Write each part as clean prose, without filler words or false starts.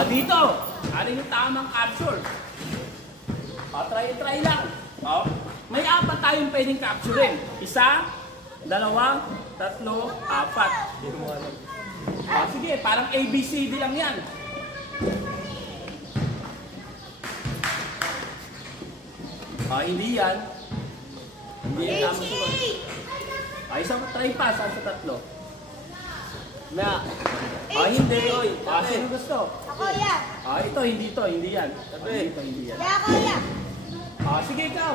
Dito. Ano yung tamang capture? Try lang. May apat tayong pwedeng capturein. Isa, dalawa, tatlo, apat. Sige, parang ABCD lang yan. Hindi yan. Hindi yan tamang sagot. Isang try pa, saan sa tatlo? Na. Hindi. Sino gusto? Ako yan. Ito, hindi yan. Hindi yan. Ako yan. Sige, ikaw.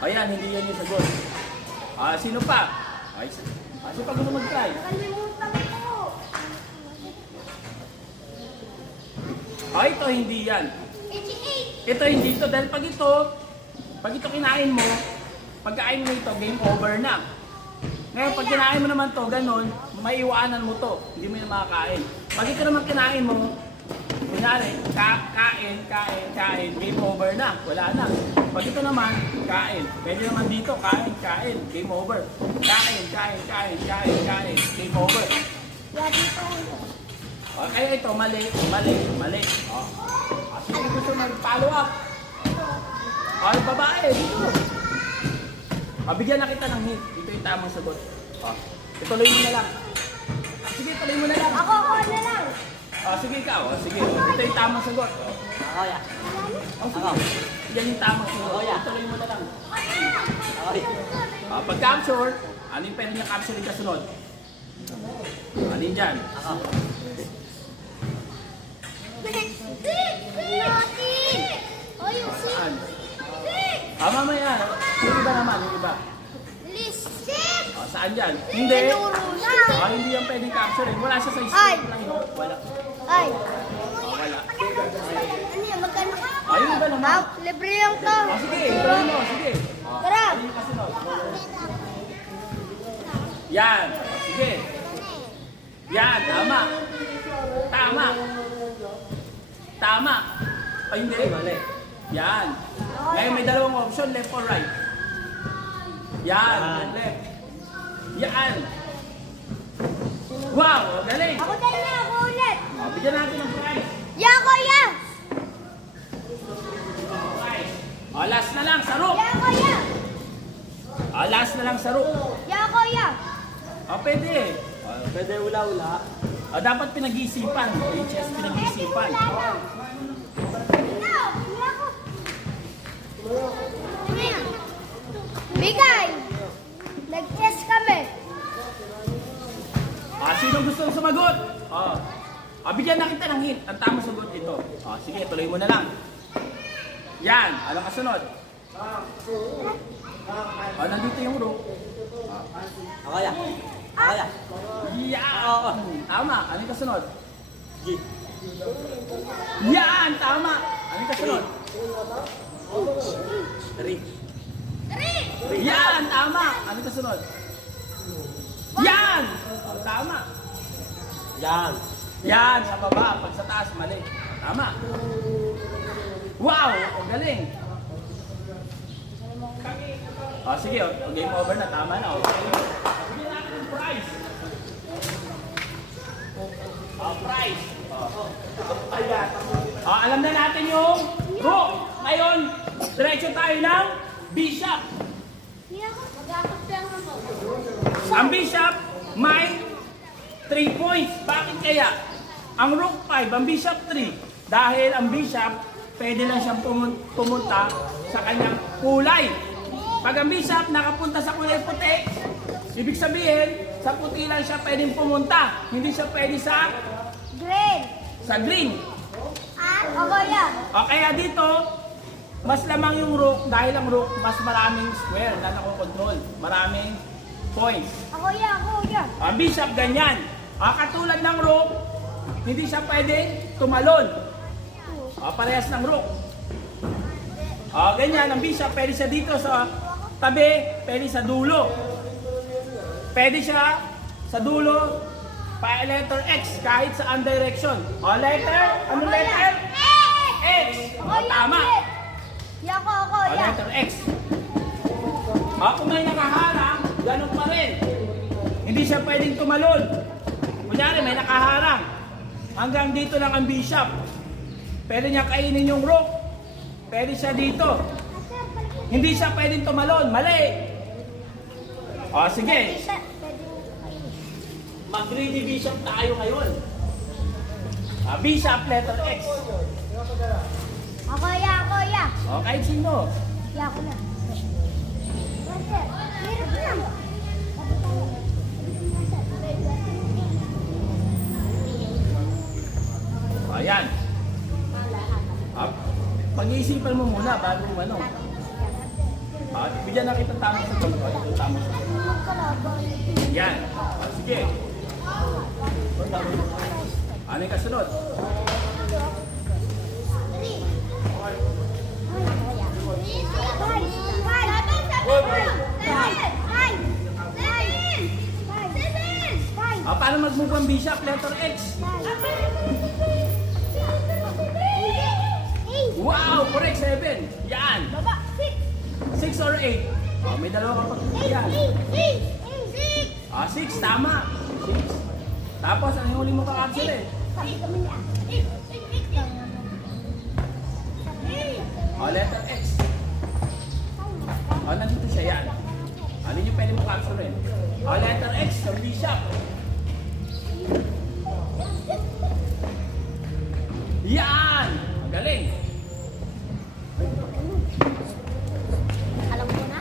Ayan, hindi yan yung sagot. Sino pa? Sino pa gusto mag-try? Nakalimutan ko. Ito, hindi yan. 88. Ito, hindi ito. Dahil pag ito kinain mo, pagkain mo ito, game over na. Ngayon, pag kinain mo naman to, ganun, maiiwanan mo to. Hindi mo yung makakain. Pag ito naman kinain mo, kunyari, kain, game over na. Wala na. Pag ito naman, kain. Pwede naman dito, kain, game over. Kain, game over. Yan dito. Kaya ito, mali. Sige, gusto mag-follow up. Babae, dito. Bigyan na kita ng hint. Ito yung tamang sagot. Ituloy mo na lang. Sige, tuloy mo na lang. Ako na lang. Sige, ikaw. Sige, ito yung tamang sagot. Ako ya. Sige, yan yung tamang sagot. Ituloy mo na lang. Ako. Pag-capture, ano yung pwede niya capture yung kasunod? Ano yun dyan? Ako. Saan? Mamaya. Yung iba naman, yung iba. Listen. Saan dyan? Hindi. Hindi yan pwedeng capture. Wala siya sa script lang. Wala. Ay. Wala. Ano yan? Magkano? Yung iba naman. Libre lang to. Sige, ituloy mo. Sige. Tara. Ano yung kasunod? Yan. Sige. Yan. Tama. Hindi. Mali. Yan. Ngayon may dalawang option, left or right. Yan. Left. Yan. Wow, galing. Ako din na. Ako ulit. Bigyan natin ng prize. Ya, ako yan. Prize. Last na lang, sarok. Ya, ako yan. Last na lang, sarok. Ya, ako yan. Pwede. Pwede ula-ula. Dapat pinag-iisipan. HS pinag-iisipan. Bigay! Nag-test kami. Sino gusto sumagot? Bigyan na kita ng hint. Ang tamang sagot ito. Sige, tuloy mo na lang. Yan. Anong kasunod? Nandito yung rook. Ako ya. Ako ya. Yan. Tama. Anong kasunod? G. Yan. Tama. Anong kasunod? 3. Yan. Tama. Anong kasunod? Yan. Tama. Yan. Yan. Sa baba. Pag sa taas, mali. Tama. Wow. Ang galing. Sige. Game over na. Tama na. Bigyan natin ng prize. Prize. Ayan. Alam na natin yung rook. Ngayon, diretso tayo ng bishop. Ang bishop may 3 points. Bakit kaya? Ang rook 5, ang bishop 3. Dahil ang bishop, pwede lang siyang pumunta sa kanyang kulay. Pag ang bishop nakapunta sa kulay puti, ibig sabihin, sa puti lang siya pwedeng pumunta. Hindi siya pwede sa Green. green. Ako yan. Kaya dito, mas lamang yung rook dahil ang rook mas maraming square na nakokontrol. Maraming points. Ako yan. Ang bishop ganyan. Katulad ng rook, hindi siya pwede tumalon. Parehas ng rook. Ganyan, ang bishop pwede siya dito sa tabi, pwede sa dulo. Pwede siya sa dulo, pa letter X kahit sa direction. Letter? Ano letter? X! Tama. Ako yan. Letter X. Kung may nakaharang, ganun pa rin. Hindi siya pwedeng tumalon. Kunyari, may nakaharang. Hanggang dito lang ang bishop. Pwede niya kainin yung rook. Pwede siya dito. Hindi siya pwedeng tumalon. Mali. Sige. Mag-redivision tayo ngayon. Bishop, letter X. Ako ya. Kahit sino. Ya, ako na. Meron lang. Ayan. Pag-iisipan mo muna bago ano. Bigyan na kita tamang sagot. Ito tamang sagot. Yan. Sige. Ano yung kasunod? Paano mag-move ang bishop? Letter X. Wow! Correct, 7. Yan. 6 or 8? May dalawa ka pag-yan. 6, tama. 6. Tapos, ano yung huli mo ka-cancel eh? Letter X. Nandito siya, yan. Ano yung pwede mo cancel rin? Letter X, yung bishop. Yan! Magaling. Alam ko na.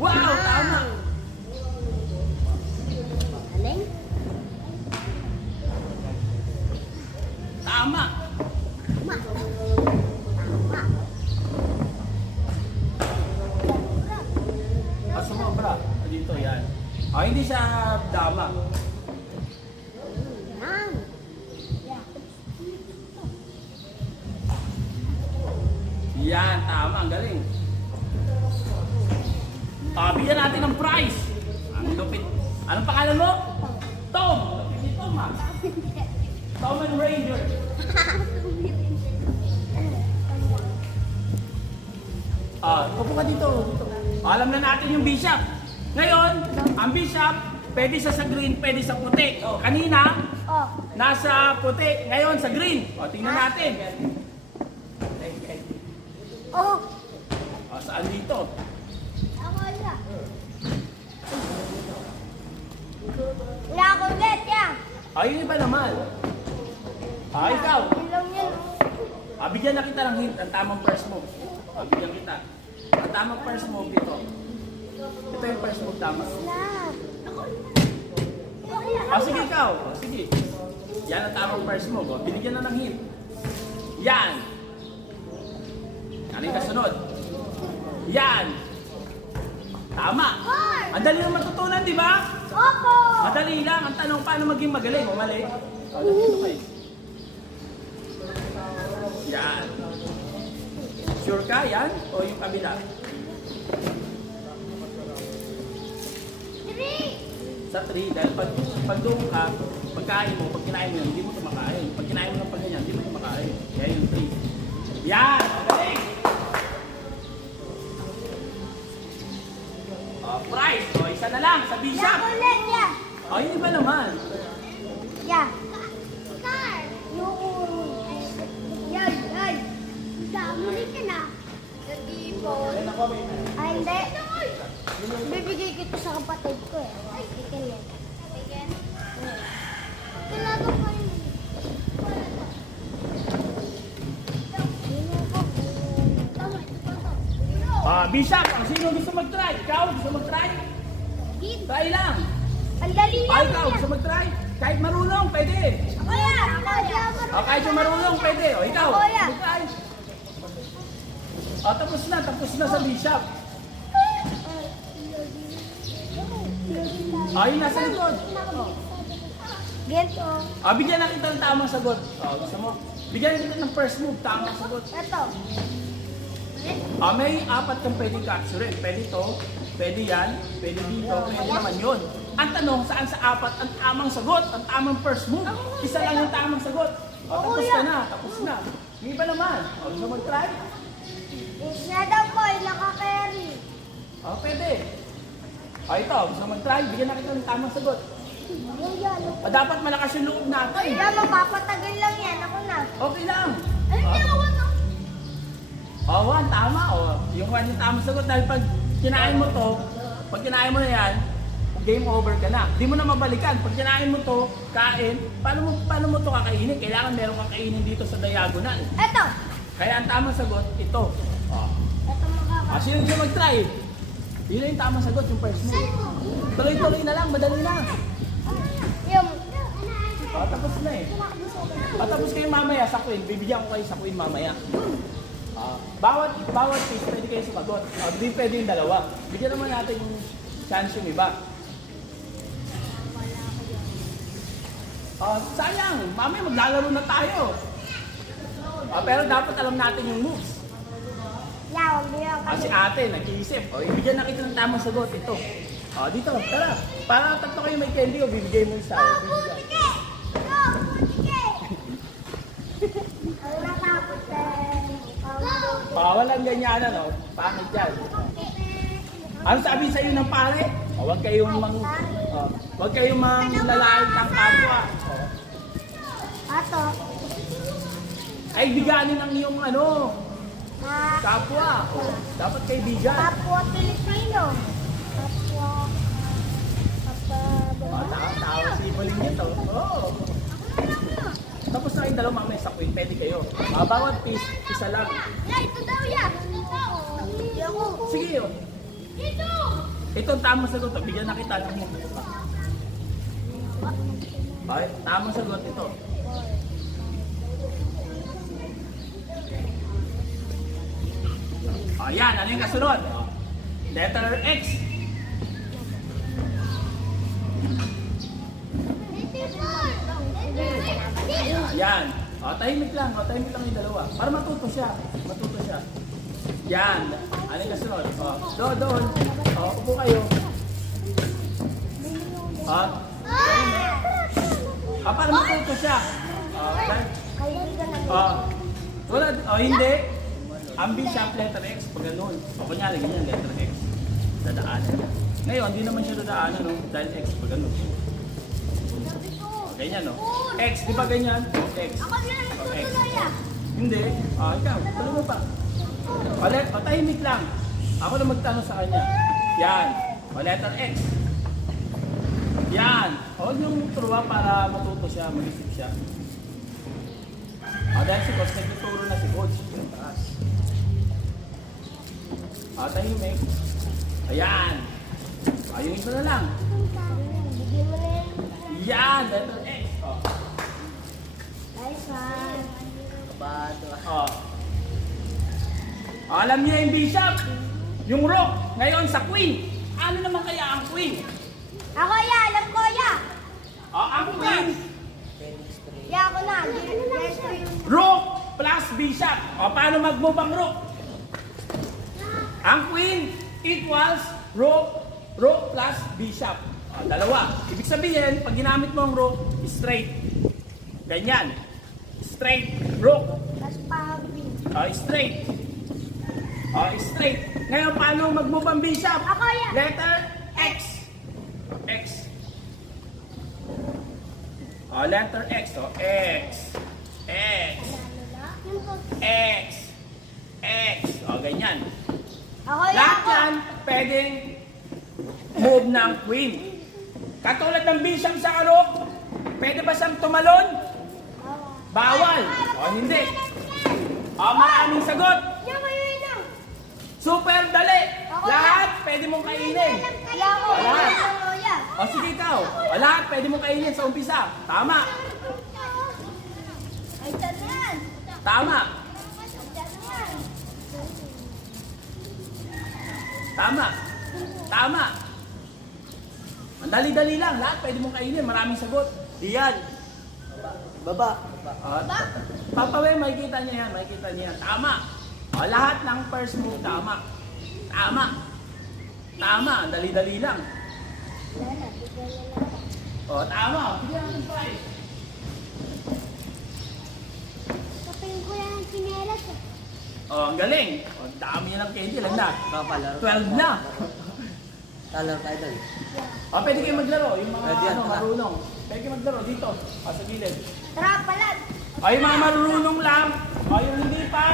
Wow! Tama! Galing. Tama! Sumobra. Dito, yan. Hindi siya dama. Yan. Yan, tama. Ang galing. Bigyan natin ng prize. Ang lupit. Anong pangalan mo? Tom. Si Tom, ha? Tom and Ranger. Upo ka dito. Alam na natin yung bishop. Ngayon, ang bishop, pwede siya sa green, pwede sa puti. Kanina, nasa puti. Ngayon, sa green. Tingnan natin. Saan dito? Ako ya. Wala ako ulit, ya. Yun iba naman. Ikaw. Ilong yun. Bigyan na kita ng hint, ang tamang first move. Bigyan kita. Ang tamang first move ito. Ito yung first move tama. Love. Sige ikaw. Sige. Yan ang tamang first move. Binigyan na ng hint. Yan. Ano yung kasunod? Yan. Tama. Ang dali lang matutunan, di ba? Opo. Madali lang. Ang tanong, paano maging magaling? O mali? Dito kayo. Yan. Sure ka? Yan? O yung kabila? Sa 3. Dahil pag doon ka, pagkain mo, pag kinain mo yun, hindi mo ito makain. Pag kinain mo ng pag ganyan, hindi mo ito makain. Kaya yung 3. Yan! Magaling! Price! Isa na lang sa Ya bishop. ako ulit, ya. Yun iba naman. Ya. Car. Yung... Yan, yan. Damuli ka na. Nag-iipon. Hindi. Bibigay ko ito sa kapatid ko eh. Ikin yan. Ikin? Kailangan ko yun. Bishop, sino gusto mag-try? Ikaw, gusto mag-try? Try lang. Ang dali lang Ikaw, yan. gusto mag-try? Kahit marunong, pwede. Ako yan. Ako yan. Kahit yung marunong, pwede. Ikaw, Ako yan. mag-try. Tapos na sa bishop. Yun nasa likod. Ganito. Bigyan na kita ng tamang sagot. Gusto mo? Bigyan na kita ng first move, tamang sagot. Ito. May 4 kang pwedeng capture. Pwede to, pwede yan, pwede dito, pwede naman yun. Ang tanong, saan sa 4 ang tamang sagot, ang tamang first move? Isa lang yung tamang sagot. Tapos ka na, tapos na. May iba naman. Gusto mo mag-try? Siya daw po, naka-carry. O, pwede. O, ito, gusto mo mag-try? Bigyan na kita ng tamang sagot. Yung yellow. O, dapat malakas yung loob natin. Kaya mapapatagal lang yan. Ako na. Okay lang. Ano O, yung one? o, 1, tama. O, yung 1 yung tamang sagot. Dahil pag kinain mo to, pag kinain mo na yan, game over ka na. Di mo na mabalikan. Pag kinain mo to, kain, paano mo to kakainin? Kailangan meron kang kainin dito sa diagonal. Eto. Kaya ang tamang sagot, ito. O, Eto sino gusto mag-try? Yun na yung tamang sagot, yung first move. Tuloy-tuloy na lang, madali na. Yung. O, tapos na eh. Patapos kayo mamaya sa queen, bibigyan ko kayo sa queen mamaya. Bawat piece, pwede kayo sumagot. Hindi pwede yung dalawa. Bigyan naman natin yung chance yung iba. Sayang, mamaya maglalaro na tayo. Pero dapat alam natin yung moves. Yeah, wag niyo Si ate, nag-iisip. Ibigyan na kita ng tamang sagot. Ito. Dito, tara. Para tatlo kayo may candy, bibigay mo isa. Butike! Go, butike! Ang natapos Bawal ang ganyan, ano? Pangit yan. Ano sabi sa iyo ng pare? Huwag kayong huwag kayong lalait ng kapwa. Ato. Ay, biganin ang iyong ano, Na kapwa. Dapat kaibigan. kapwa Pilipino. Kapwa. Tawa si Iboling nito. Tapos na kayong dalawa mamaya sa queen, pwede kayo. Bawat piece, isa lang. Yeah, ito daw yan. Sige yun. Ito ang tamang sagot. Bigyan na kita ng mo. Okay, tamang sagot ito. Ayan, ano yung kasunod? Letter X. Ayan. Tahimik lang yung dalawa. Para matuto siya. Yan. Ano yung kasunod? Doon. Upo kayo. Para matuto siya. Hindi. Ang bishop letter X, pag ganun. Kunyari, ganyan, letter X. Dadaanan niya. Ngayon, hindi naman siya dadaanan, no? Dahil X, pag ganun. Ganyan, no? X, di ba ganyan? X. X. Hindi. Ikaw, tuloy mo pa. Tahimik lang. Ako na magtanong sa kanya. Yan. Letter X. Yan. Huwag yung turuan para matuto siya, mag-isip siya. Dahil si Coach, nagtuturo na si Coach. Yung taas. Tahimik. Ayan. Yung isa na lang. Bigyan mo na yan. Yan. Letter X. Nice one. Alam niyo yung bishop. Yung rook. Ngayon sa queen. Ano naman kaya ang queen? Ako ya, alam ko ya. Ang queen. Ya, ako na. Rook plus bishop. Paano mag-move ang rook? Ang queen equals rook plus bishop. Dalawa. Ibig sabihin, pag ginamit mo ang rook, straight. Ganyan. Straight. Rook. Tapos pahabing. Straight. Straight. Ngayon, paano mag-move ang bishop? Ako yan. Letter X. X. Letter X. X. X. X. X. Ganyan. Ako ya, Lahat ako. yan, pwedeng move ng queen. Katulad ng bishop sa rook, pwede ba siyang tumalon? Bawal. Hindi. Maraming sagot. Super dali. Lahat pwede mong kainin. Ya, ako. Lahat. Ako ya. Sige ikaw. Lahat pwede mong kainin sa umpisa. Tama. Ay, tanan. Tama. Tama. Ang dali-dali lang. Lahat pwede mong kainin. Maraming sagot. Diyan. Baba. Papawe, makikita niya yan. Tama. Lahat ng first move, tama. Ang dali-dali lang. Tama. Bigyan natin prize. Kapin ko yan ang sinelas. Ang galing. Dami niya ng candy. Ilan na? Papalaro. 12 na. Talaro tayo doon. Pwede kayo maglaro. Yung mga Pwede yan, tara. marunong. Pwede kayo maglaro dito. Sa gilid. Tara, palag. Yung mga marunong lang. Yung hindi pa.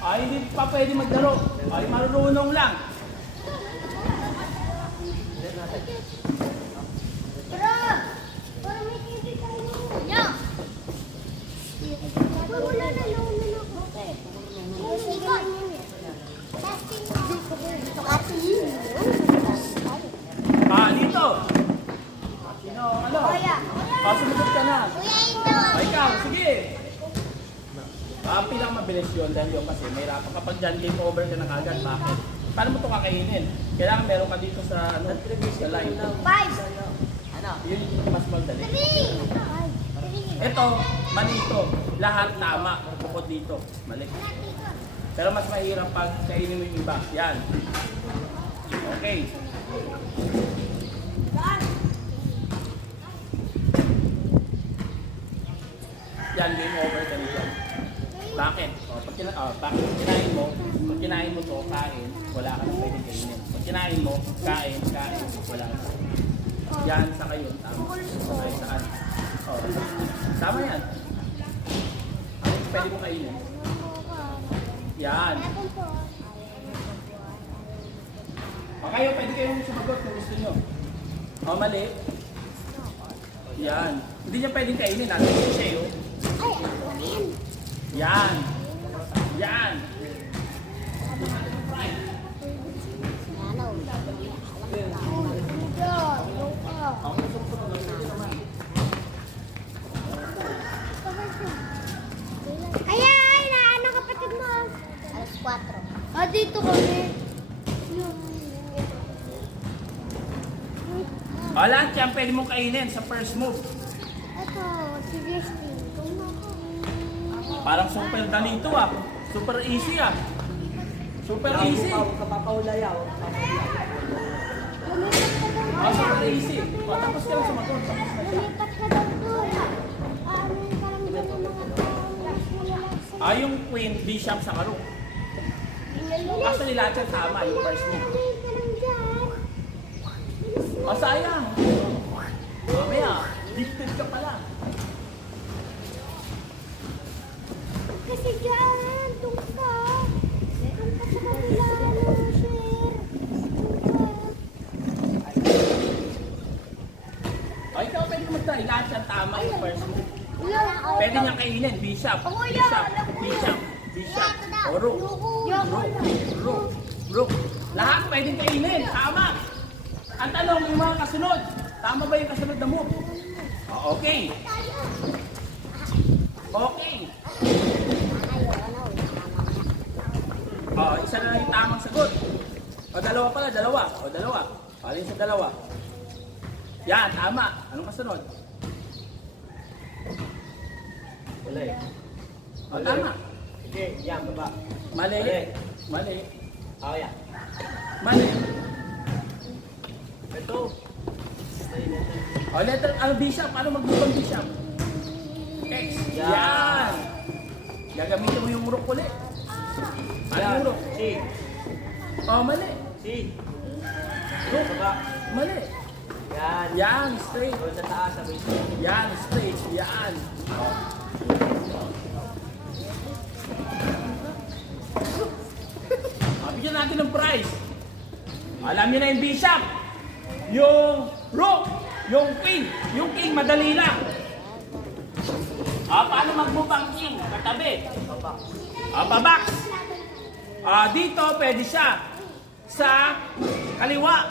Hindi pa pwede maglaro. Yung marunong lang. Tara. Para may TV tayo. Yo. Wala na lang ako. Dito. Sino? Ano? Kuya. Sumunod ka na. Kuya Indo. Ikaw, sige. Pilang mabilis yun dahil yun kasi may rapa. Kapag dyan, game over ka na kagad. Bakit? Paano mo ito kakainin? Kailangan meron ka dito sa sa line. 5. Ano? Yun mas magdali. 3. Ito, mali ito. Lahat tama. Bukod dito. Mali. Pero mas mahirap pag kainin mo yung iba. Yan. Okay. Yan, game over ka nito. Bakit? Bakit pag kinain mo to, kain, wala ka na pwedeng kainin. Pag kinain mo, kain, wala ka na. Yan sa kayo, tama. Ay, saan? Tama yan. Ano pwede mo kainin? Yan. Kayo, pwede kayong sumagot kung gusto nyo. Mali. Yan. Hindi niya pwedeng kainin. Natin yung sayo. Yan. Yan. Ay, naano kapatid mo? Alas 4. Dito kami. Lahat yan pwede mong kainin sa first move. Ito, si Justin. Parang super dali ito Super easy Super easy. Kapapahulayaw. Lumipat ka daw. Super easy. Tapos ka lang sumagot. Tapos na siya. Lumipat ka daw doon. Meron ka lang dyan yung mga Yung queen, bishop sa karo. Actually lahat yan tama yung first move. Lumipat ka lang dyan. Sayang. Mamaya, gifted ka pala. Kasi dyan, doon ka. Doon ka sa kabila ng share. Ikaw pwede mo mag-try. Lahat yan tama yung first move. Pwede Pwede niyang kainin. Bishop. Bishop. O rook. Rook. Lahat pwedeng kainin. Tama. Ang tanong, yung mga kasunod. Tama ba yung kasunod na move? Okay. Okay. Isa na lang yung tamang sagot. Dalawa pala. Dalawa. Alin sa dalawa? Yan, tama. Anong kasunod? Mali. Tama. Sige, yan, baba. Mali. Yan. Mali. Ito. Letter, bishop. Ano magbubang bishop? X. Yan. Gagamitin mo yung rook ulit. Ano yung rook? C. Mali. C. Rook. Baba. Mali. Yan. Yan, straight. Doon sa taas, sa base. Yan, straight. Yan. Bigyan natin ng prize. Alam niyo na yung bishop. Yung rook. Yung king. Yung king, madali lang. Paano mag-move ang king? Katabi. Pabox. Dito, pwede siya. Sa kaliwa.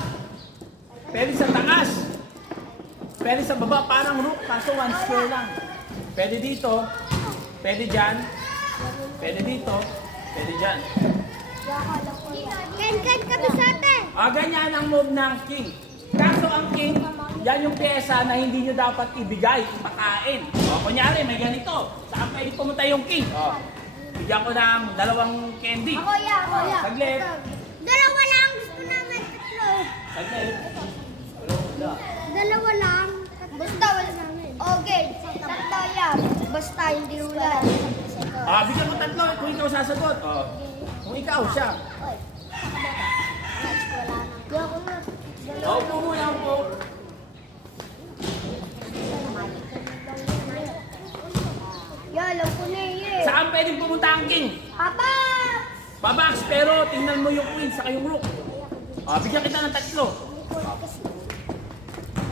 Pwede sa taas. Pwede sa baba. Parang rook. Kaso one square lang. Pwede dito. Pwede dyan. Pwede dito. Pwede dyan. Ken ka to sa atin. Ganyan ang move ng king. Kaso ang king, yan yung pyesa na hindi nyo dapat ibigay, pakain. Kunyari, may ganito. Saan pwede pumunta yung king? Bigyan ko ng 2 candy. Ako ya. Saglit. Dalawa lang. Gusto namin tatlo. Saglit. Dalawa lang. Basta wala namin. Okay. Tatlo yan. Basta hindi wala. Bigyan ko 3 kung ikaw sasagot. Kung ikaw siya. Oy, wala na. Di ako na. Upo muna po. Alam ko na eh. Saan pwedeng pumunta ang king? Papa! Babax, pero tingnan mo yung queen saka yung rook. Bigyan kita ng tatlo.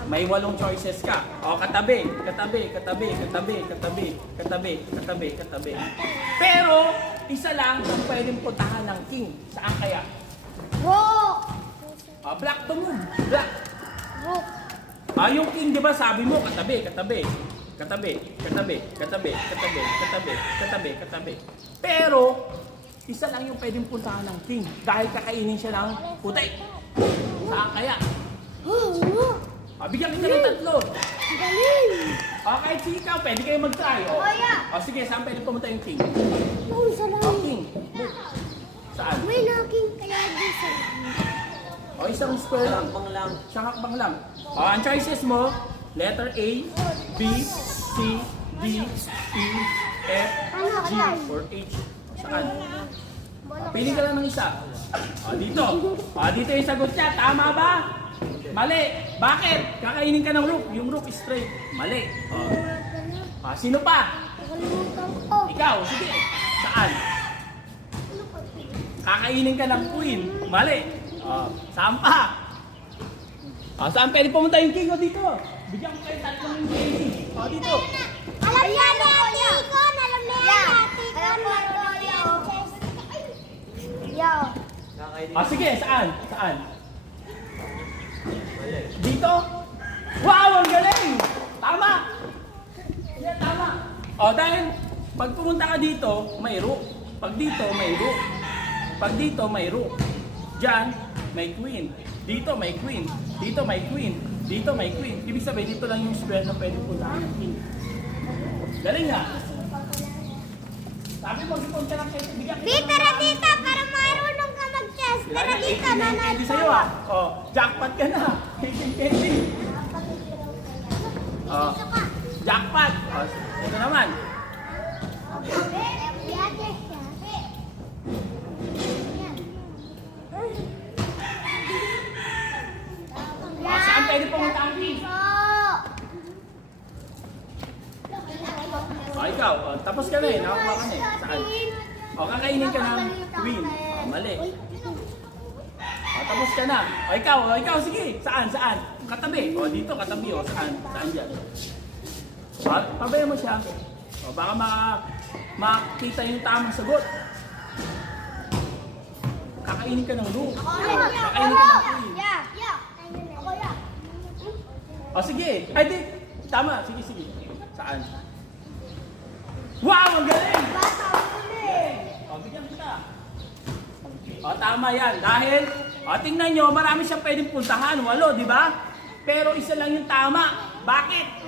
May 8 choices ka. Katabi, katabi, katabi, katabi, katabi, katabi, katabi, katabi. Pero, isa lang ang pwedeng puntahan ng king. Saan kaya? Rook! Black to move. Black. Rook! Yung king, di ba sabi mo, katabi, katabi. Katabi, katabi, katabi, katabi, katabi, katabi, katabi. Pero, isa lang yung pwedeng puntahan ng king. Dahil kakainin siya ng puti. Saan kaya? Bigyan kita ng tatlo. Galing! Kahit si ikaw, pwede kayo mag-try. Kuya! Sige, saan pwede pumunta yung king? Uy, salamin. King. Saan? May naking kaya di sa Isang square lang. Pang lang. Isang hakbang lang. Ang choices mo, letter A, B, C, D, E, F, G, or H. Saan? Pili ka lang ng isa. Dito. Dito yung sagot niya. Tama ba? Mali. Bakit? Kakainin ka ng rook. Yung rook is straight. Mali. Sino pa? Nakalimutan ko. Ikaw. Sige. Saan? Kakainin ka ng queen. Mali. Saan pa? Saan pwede pumunta yung king o dito? Bigyan ko kayo tatlong yung king. Dito. Alam niya na ate ko. Alam niya na ate ko. Yo. Kakainin. Sige. Saan? Saan? Dito? Wow! Ang galing! Tama! Yeah, tama. Dahil pag pumunta ka dito, may rook. Pag dito, may rook. Pag dito, may rook. Diyan, may queen. Dito, may queen. Dito, may queen. Dito, may queen. Ibig sabihin, dito lang yung square na pwede puntahan ng king. Galing nga. Sabi mo, sipon ka lang kayo. Tara dito para marunong ka mag-chess. Tara dito, nanay Pwede ko. sa'yo jackpot ka na. Pwede. Jackpot. Ito naman. Saan pwede pumunta ang king? Ikaw, tapos ka na nakakuha ka na Saan? Kakainin ka ng queen. Mali. Tapos ka na. Ikaw, sige. Saan? Katabi. Dito, katabi. Saan? Saan dyan? Pabayan mo siya. Baka makita yung tamang sagot. Kakainin ka ng rook. Kakainin ka ng queen. Sige. Ay, di. Tama. Sige. Saan? Wow! Ang galing! Bigyan kita. Tama yan. Dahil, tingnan nyo, marami siyang pwedeng puntahan. 8, di ba? Pero isa lang yung tama. Bakit?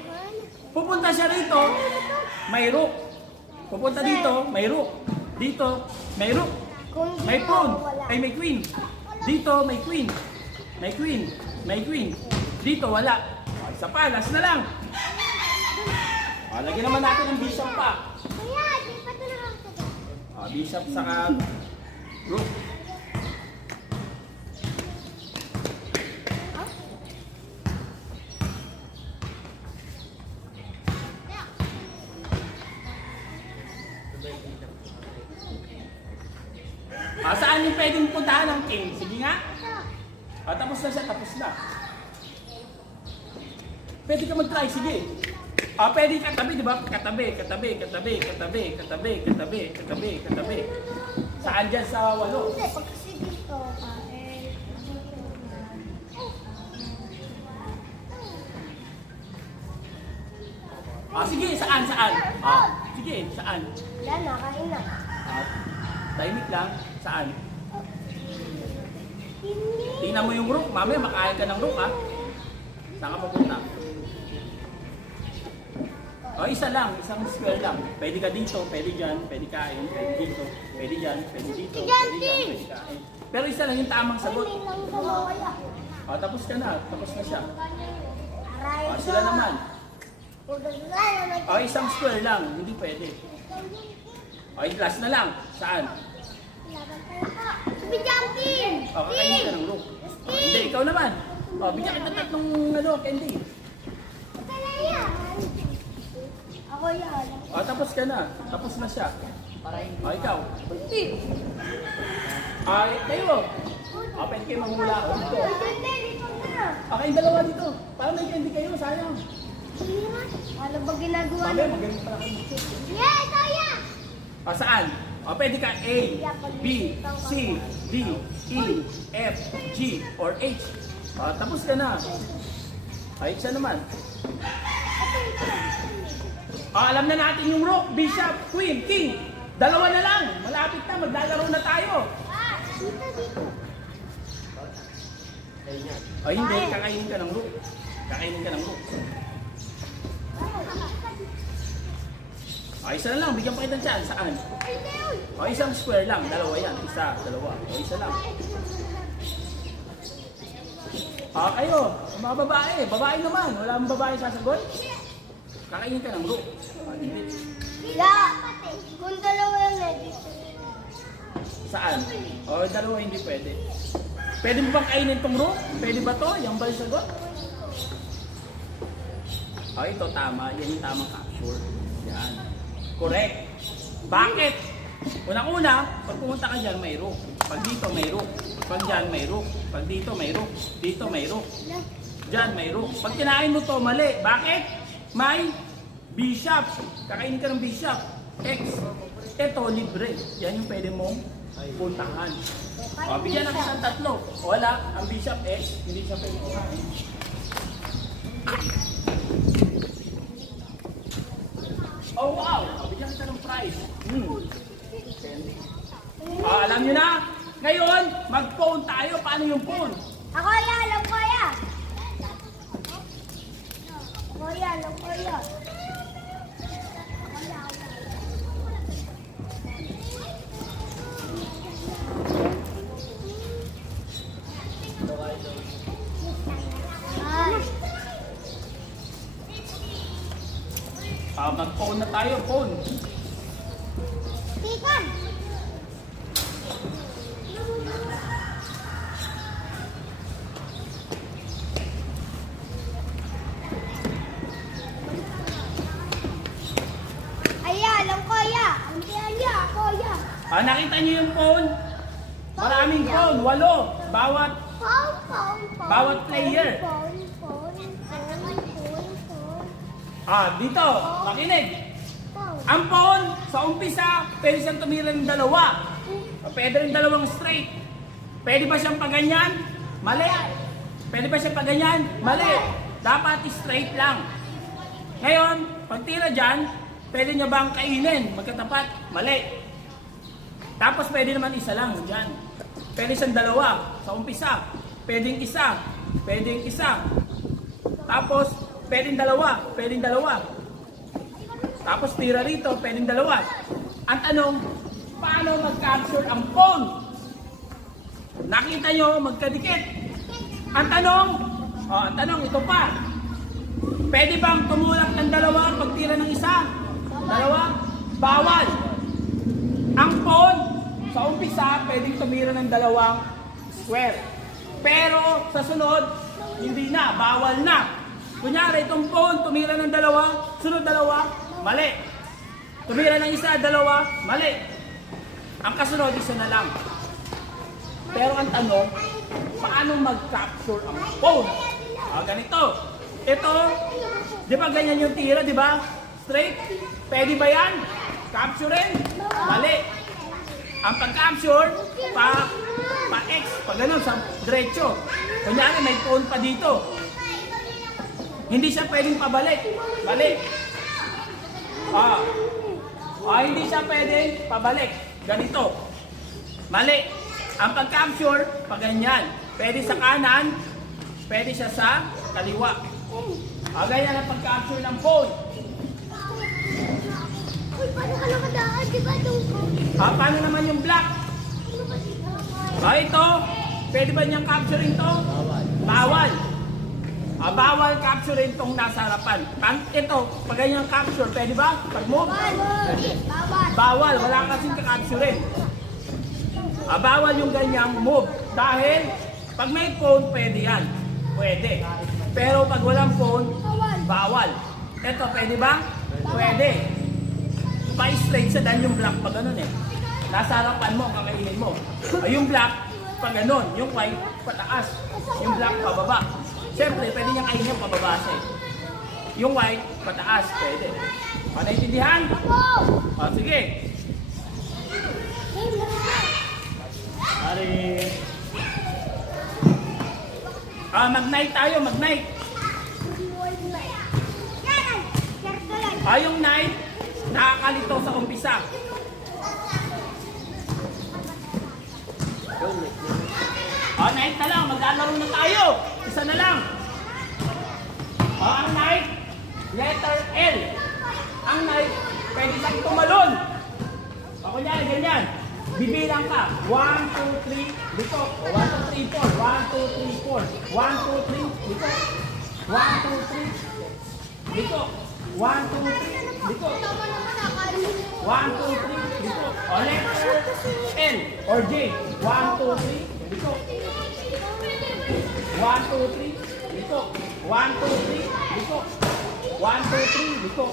Pupunta siya rito, may rook. Pupunta dito, may rook. Dito, may rook. May pawn. Ay, may queen. Dito, may queen. May queen. May queen. Dito, wala. Isa pa, last na lang. Lagyan naman natin ng bishop pa. Kuya, di pa ito nakakatagal. Bishop saka rook. Saan yung pwedeng puntahan ng king? Sige nga. Tapos na siya, tapos na. Pwede ka mag-try, sige. Pwede katabi, di ba? Katabi. Saan dyan sa 8? Hindi, pag kasi dito, Sige, saan? Sige, saan? yan, nakain na. Tahimik lang. Saan? Tingnan mo yung rook. Mamaya makain ka ng rook, ha? Saan ka pupunta? Isa lang. Isang square lang. Pwede ka dito, pwede dyan, pwede kain, pwede dito, pwede dyan, pwede dito, pwede dyan, pwede kain. Pero isa lang yung tamang sagot. May lang kumawala. Tapos ka na. Tapos na siya. Aray ko. Sila naman. Huwag Isang square lang. Hindi pwede. Last na lang. Saan? Laban tayo po. Sabi jumping! O, kakainin ka ng rook. O, hindi, ikaw naman. O, bigyan kita tatlong ano, candy. Kalaya! Ako yan. O, tapos ka na. Tapos na siya. O, ikaw. Hindi. Ay, kayo. O, pwede kayo manghula. O, dito. Hindi, dito na. O, kayong dalawa dito. Para may candy kayo, sayang. Ano ba ginagawa Mamaya, mo? magaling pala kayo. Yeah, kaya! O, saan? O, pwede ka A, B, C, D, E, F, G, or H. O, tapos ka na. Ay, siya naman. O, alam na natin yung rook, bishop, queen, king. Dalawa na lang. Malapit na, maglalaro na tayo. Dito, dito. Ayun yan. O, hindi, kakainin ka ng rook. Kakainin ka ng rook. O, isa na lang, bigyan pa kita dyan. Saan? O, isang square lang. Dalawa yan. Isa, dalawa. O, isa lang. O, kayo, mga babae. Babae naman. Wala mong babae sasagot. Kakainin ka ng rook. O, hindi. Yeah. Kung dalawa yan eh, dito. Saan? O, dalawa hindi pwede. Pwede mo bang kainin tong rook? Pwede ba to? Yan ba yung sagot? O, ito tama. Yan yung tamang capture. Yan. Correct. Bakit? Unang-una, pag pumunta ka dyan, may rook. Pag dito, may rook. Pag dyan, may rook. Pag dito, may rook. Dito, may rook. Dyan, may rook. Pag kinain mo to, mali. Bakit? May bishop. Kakainin ka ng bishop. X. Ito, libre. Yan yung pwede mong puntahan. O, bigyan natin ng tatlo. O, wala. Ang bishop X, hindi siya pwede kumain. Oh, wow! Bigyan kita ng prize. Candy. Alam nyo na, ngayon, mag-phone tayo. Paano yung phone? Ako yan, alam ko yan. Ako yan, alam ko yan. Ay. Mag-phone na tayo, phone. Tikan! Aya, alam ko ya. Ang tiya, ako ya. Nakita nyo yung phone? Maraming phone, 8. Bawat Bawat player. Dito, makinig. Ang phone, sa umpisa, pwede siyang tumira ng dalawa. Pwede rin dalawang straight. Pwede ba siyang paganyan? Mali. Pwede ba siyang paganyan? Mali. Dapat straight lang. Ngayon, pag tira dyan, pwede niya bang kainin? Magkatapat? Mali. Tapos pwede naman isa lang dyan. Pwede siyang dalawa sa umpisa. Pwedeng isa. Pwedeng isa. Tapos, pwedeng dalawa. Pwedeng dalawa. Tapos tira rito, pwedeng dalawa. Ang tanong, paano mag-capture ang phone? Nakita nyo, magkadikit. Ang tanong, ito pa. Pwede bang tumulak ng dalawa pag tira ng isa? Dalawa? Bawal. Ang phone, sa umpisa, pwedeng tumira ng dalawang square. Pero sa sunod, hindi na, bawal na. Kunyari, itong phone, tumira ng dalawa, sunod dalawa, mali. Tumira ng isa, dalawa, mali. Ang kasunod, isa na lang. Pero ang tanong, paano mag-capture ang phone? Ganito. Ito, di ba ganyan yung tira, di ba? Straight. Pwede ba yan? Capturein? Mali. Ang pag-capture, pa-X, pa ganun, sa diretso. Kunyari, may phone pa dito. Hindi siya pwedeng pabalik. Mali. Hindi siya pwedeng pabalik. Ganito. Mali. Ang pag-capture, pa ganyan. Pwede sa kanan, pwede siya sa kaliwa. Ganyan ang pag-capture ng phone. Uy, paano ka nakadaan? Di ba doon ko? Paano naman yung black? Ito, pwede ba niyang capturing to? Bawal. Bawal capturing tong nasa harapan. Ito, pag ganyan capture, pwede ba? Pag move? Bawal. Bawal, wala kasing ka-capturing. Bawal yung ganyang move. Dahil pag may phone, pwede yan. Pwede. Pero pag walang phone, bawal. Ito, pwede ba? Pwede. Pa-straight sa dan yung black pag ganun eh. Nasa harapan mo, kakainin mo. Yung black, pag ganun. Yung white, pataas. Yung black, pababa. Siyempre, pwede niyang kainin yung pababa siya eh. Yung white, pataas. Pwede. Naintindihan? Sige. Ari. Mag-night tayo, mag-night. Yung night, nakakalito sa umpisa. Night na lang, maglalaro na tayo. Isa na lang. Ang night, letter L. Ang night, pwede siyang tumalon. Kunyari, ganyan. Bibilang ka. 1, 2, 3, dito. 1, 2, 3, 4. 1, 2, 3, 4. 1, 2, 3, dito. 1, 2, 3, dito. 1, 2, 3, dito. 1, 2, 3, dito. Letter L or J. 1, 2, 3, dito. 1, 2, 3, dito. 1, 2, 3, dito. 1, 2, 3, dito.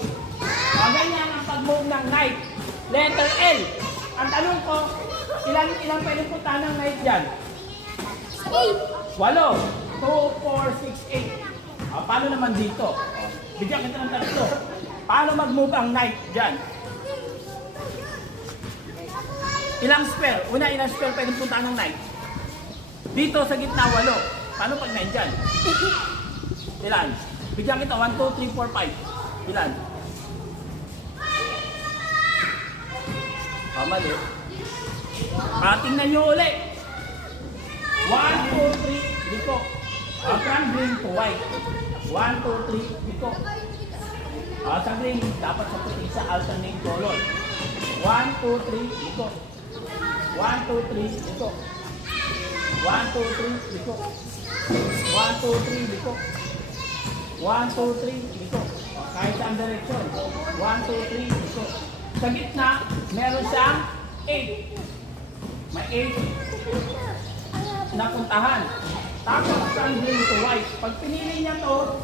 Ganyan ang pag-move ng knight. Letter L. Ang tanong ko, ilan pwede punta ng knight dyan? 8. 8. 2, 4, 6, 8. Paano naman dito? Bigyan kita ng tatlo. Paano mag-move ang knight dyan? Ilang square? Una, ilang square pwede punta ng knight? Dito sa gitna, 8. Paano pag nandyan? Ilan? Bigyan kita 1, 2, 3, 4, 5. Ilan? Mali. Tingnan nyo ulit. 1, 2, 3, dito. From green to white. 1, 2, 3, dito. Sa green, dapat sa puti sa alternate color. 1, 2, 3, dito. 1, 2, 3, dito. 1, 2, 3, dito. 1, 2, 3, dito. 1, 2, 3, dito. Kahit saan direction. 1, 2, 3, dito. Sa gitna, meron siyang 8. May 8 na puntahan. Tapos from green to white. Pag pinili niya to,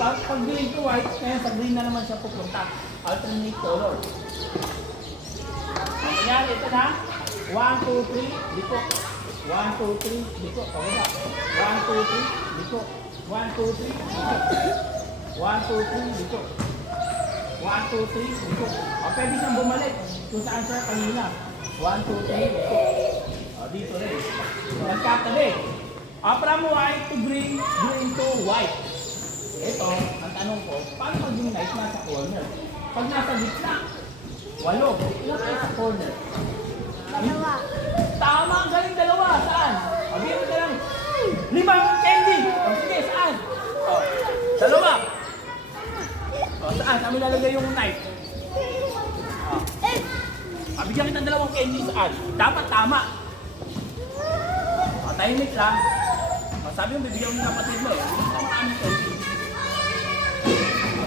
pag green to white, kaya sa green na naman siya pupunta. Alternate color. Ayan, ito na. 1, 2, 3, dito. 1, 2, 3, dito. Pagkita. 1, 2, 3, dito. 1, 2, 3, dito. 1, 2, 3, dito. 1, 2, 3, dito. Pwede siyang bumalik kung saan siya kanina. 1, 2, 3, dito. Dito rin. Nagkatabi. From white to green, green to white. Ito, ang tanong ko, paano pag yung knight nasa corner? Pag nasa gitna, 8. Ilan kayo sa corner? Dalawa. Tama, ang galing dalawa. Saan? Bigyan mo ka lang. 5 candy. Sige, saan? Dalawa. Saan? Kami lalagay yung knife. Bigyan kita 2 candy saan? Dapat tama. Tahimik lang. Sabi mo, bibigyan mo ng kapatid mo.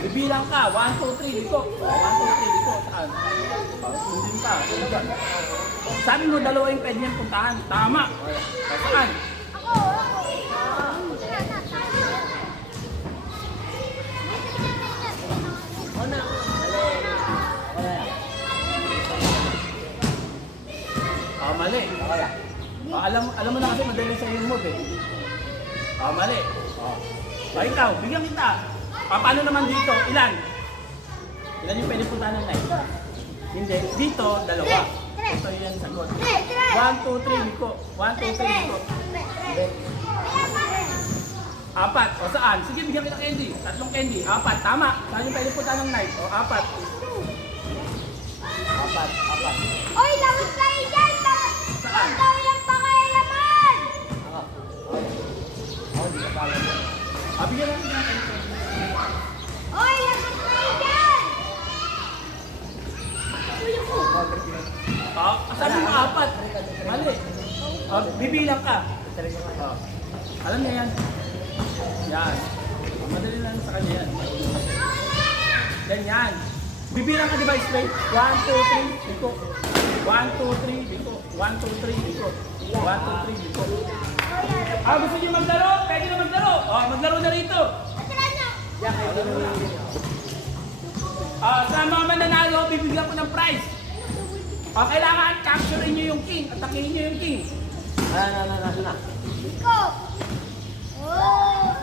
Bibilang ka. 1, 2, 3 dito. 1, 2, 3 dito. Saan? Sundin ka. Sabi mo, 2 yung pwede niyang puntahan. Tama. Saan? Mali. Alam mo na kasi madali sa yung move eh. Mali. Ikaw, bigyan kita. Paano naman dito? Ilan? Ilan yung pwede punta ng knife? Hindi. Dito, 2. Ito yung sagot. 1, 2, 3, liko. 1, 2, 3, liko. 4. Saan? Sige, bigyan kita candy. 3 candy. 4. Tama. Saan yung pwede punta ng knife? 4. 4. Oy, labas kayo dyan! Saan? Ikaw yung pakailaman! Hindi ka pala mo. Bigyan natin ng candy. Oy, labas kayo dyan! Sabi mo 4. Mali. Bibilang ka. Alam niya yan. Yan. Madali lang sa kanya yan. Ganyan. Bibilang ka di ba straight? 1, 2, 3, biko. 1, 2, 3, biko. 1, 2, 3, biko. 1, 2, 3, biko. Gusto niyo maglaro? Pwede na maglaro. Maglaro na rito. Yan, kayo din naman. Sa mga mananalo, bibigyan ko ng prize. Kailangan capturein niyo yung king. Atakihin niyo yung king. Nasa na. Iko! Oh!